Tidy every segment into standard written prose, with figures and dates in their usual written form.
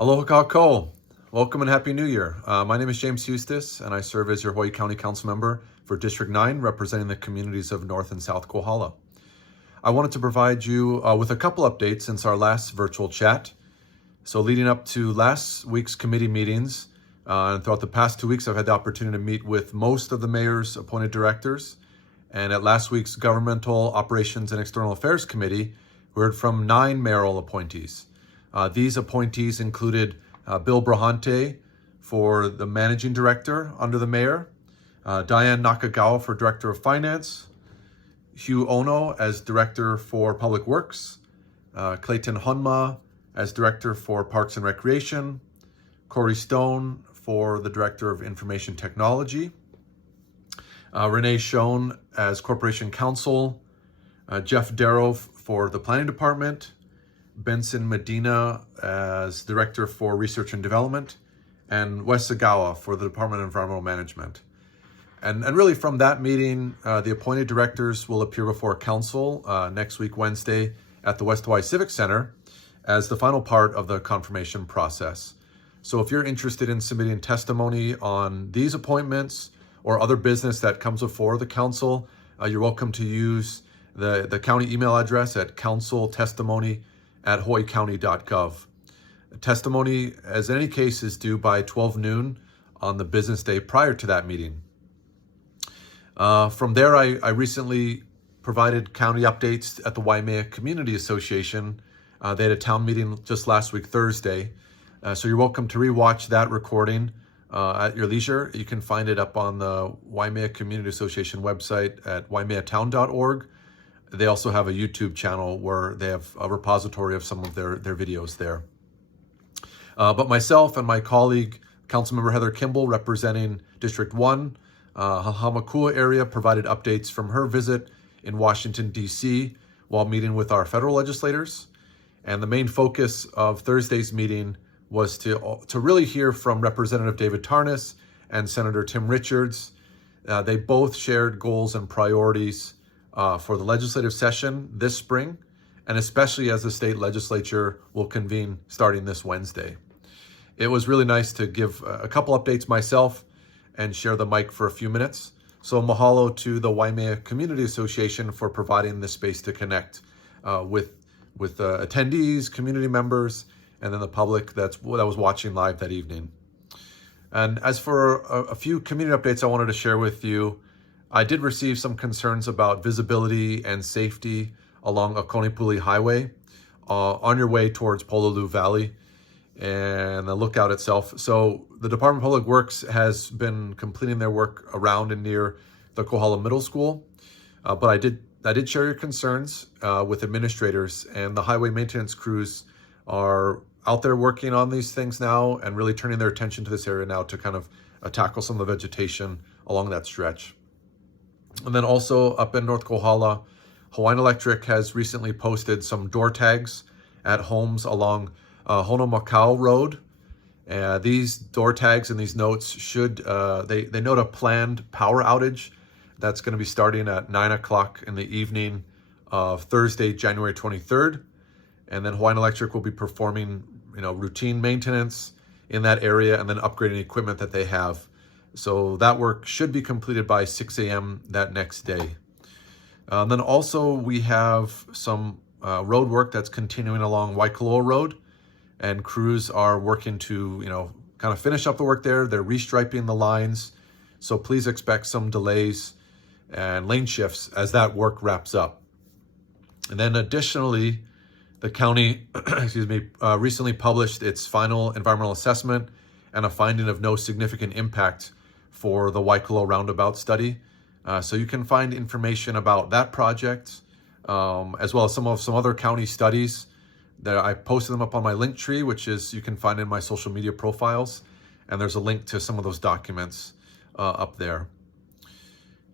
Aloha kako. Welcome and Happy New Year. My name is James Hustace, and I serve as your Hawaii County Council member for District 9, representing the communities of North and South Kohala. I wanted to provide you with a couple updates since our last virtual chat. So leading up to last week's committee meetings, and throughout the past 2 weeks, I've had the opportunity to meet with most of the mayor's appointed directors. And at last week's Governmental Operations and External Affairs Committee, we heard from 9 mayoral appointees. These appointees included Bill Brahante for the managing director under the mayor, Diane Nakagawa for director of finance, Hugh Ono as director for public works, Clayton Honma as director for parks and recreation, Corey Stone for the director of information technology, Renee Schoen as corporation counsel, Jeff Darrow for the planning department, Benson Medina as Director for Research and Development, and Wes Sagawa for the Department of Environmental Management. And really from that meeting, the appointed directors will appear before council next week, Wednesday, at the West Hawaii Civic Center as the final part of the confirmation process. So if you're interested in submitting testimony on these appointments or other business that comes before the council, you're welcome to use the county email address at counciltestimony@hawaiicounty.gov. Testimony, as in any case, is due by 12 noon on the business day prior to that meeting. From there, I recently provided county updates at the Waimea Community Association. They had a town meeting just last week, Thursday. So you're welcome to rewatch that recording at your leisure. You can find it up on the Waimea Community Association website at waimeatown.org. They also have a YouTube channel where they have a repository of some of their videos there. But myself and my colleague, Councilmember Heather Kimball, representing District 1, Hamakua area, provided updates from her visit in Washington, D.C. while meeting with our federal legislators. And the main focus of Thursday's meeting was to really hear from Representative David Tarnas and Senator Tim Richards. They both shared goals and priorities for the legislative session this spring, and especially as the state legislature will convene starting this Wednesday. It was really nice to give a couple updates myself and share the mic for a few minutes. So mahalo to the Waimea Community Association for providing this space to connect with attendees, community members, and then the public that was watching live that evening. And as for a few community updates I wanted to share with you, I did receive some concerns about visibility and safety along Akonipuli Highway on your way towards Pololu Valley and the lookout itself. So the Department of Public Works has been completing their work around and near the Kohala Middle School, but I did share your concerns with administrators, and the highway maintenance crews are out there working on these things now and really turning their attention to this area now to kind of tackle some of the vegetation along that stretch. And then also up in North Kohala, Hawaiian Electric has recently posted some door tags at homes along Honomakau Road. These door tags and these notes they note a planned power outage that's going to be starting at 9 o'clock in the evening of Thursday, January 23rd. And then Hawaiian Electric will be performing, routine maintenance in that area and then upgrading equipment that they have. So that work should be completed by 6 a.m. that next day. Then also we have some road work that's continuing along Waikoloa Road, and crews are working to, kind of finish up the work there. They're restriping the lines. So please expect some delays and lane shifts as that work wraps up. And then additionally, the county, recently published its final environmental assessment and a finding of no significant impact for the Waikoloa Roundabout study. So you can find information about that project, as well as some other county studies that I posted them up on my link tree, which is you can find in my social media profiles. And there's a link to some of those documents up there.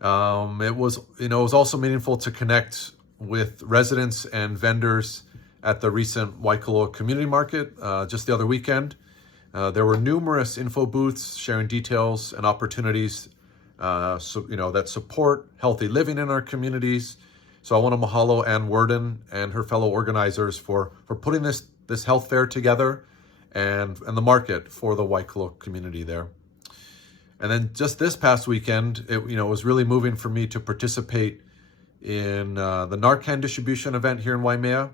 It was also meaningful to connect with residents and vendors at the recent Waikoloa Community Market just the other weekend. There were numerous info booths sharing details and opportunities that support healthy living in our communities. So I want to mahalo Ann Worden and her fellow organizers for putting this health fair together and the market for the Waikoloa community there. And then just this past weekend, it was really moving for me to participate in the Narcan distribution event here in Waimea,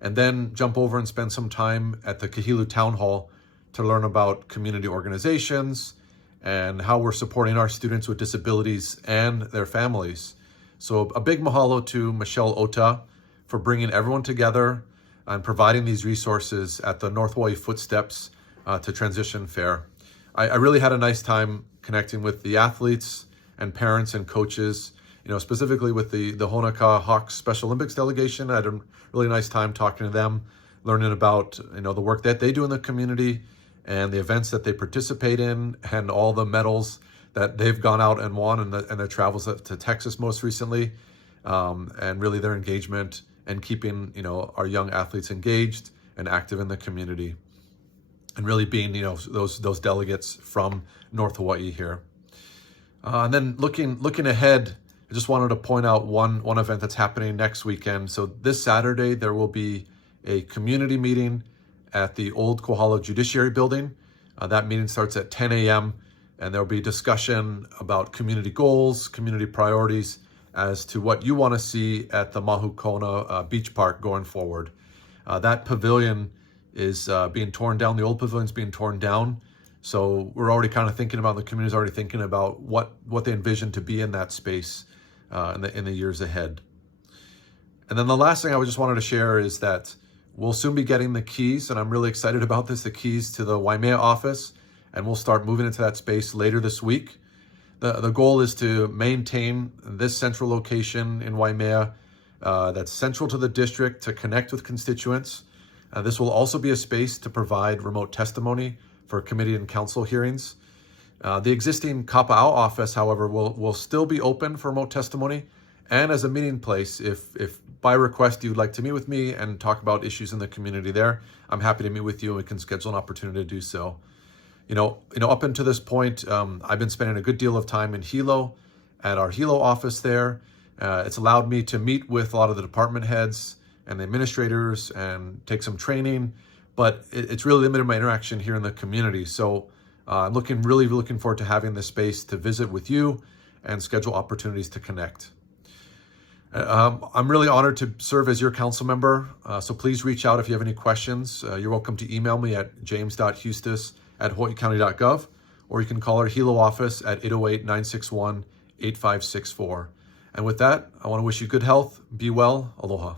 and then jump over and spend some time at the Kohala Town Hall to learn about community organizations and how we're supporting our students with disabilities and their families. So a big mahalo to Michelle Ota for bringing everyone together and providing these resources at the North Hawaii Footsteps to Transition Fair. I really had a nice time connecting with the athletes and parents and coaches, specifically with the Honaka Hawks Special Olympics delegation. I had a really nice time talking to them, learning about the work that they do in the community and the events that they participate in, and all the medals that they've gone out and won, and their travels to Texas most recently, and really their engagement and keeping our young athletes engaged and active in the community, and really being those delegates from North Hawaii here. And then looking ahead, I just wanted to point out one event that's happening next weekend. So this Saturday there will be a community meeting at the old Kohala Judiciary Building. That meeting starts at 10 a.m. and there'll be discussion about community goals, community priorities, as to what you want to see at the Mahu Kona Beach Park going forward. That pavilion is being torn down. The old pavilion's being torn down. So we're already kind of thinking about, the community's already thinking about what they envision to be in that space in the years ahead. And then the last thing I just wanted to share is that we'll soon be getting the keys, and I'm really excited about this, the keys to the Waimea office, and we'll start moving into that space later this week. The goal is to maintain this central location in Waimea that's central to the district, to connect with constituents. This will also be a space to provide remote testimony for committee and council hearings. The existing Kapa'au office, however, will still be open for remote testimony and as a meeting place. If by request you'd like to meet with me and talk about issues in the community there, I'm happy to meet with you, and we can schedule an opportunity to do so. Up until this point, I've been spending a good deal of time in Hilo, at our Hilo office there. It's allowed me to meet with a lot of the department heads and the administrators and take some training, but it's really limited my interaction here in the community. So I'm really looking forward to having this space to visit with you and schedule opportunities to connect. I'm really honored to serve as your council member, so please reach out if you have any questions. You're welcome to email me at james.hustace@hawaiicounty.gov, or you can call our Hilo office at 808-961-8564. And with that, I want to wish you good health, be well, aloha.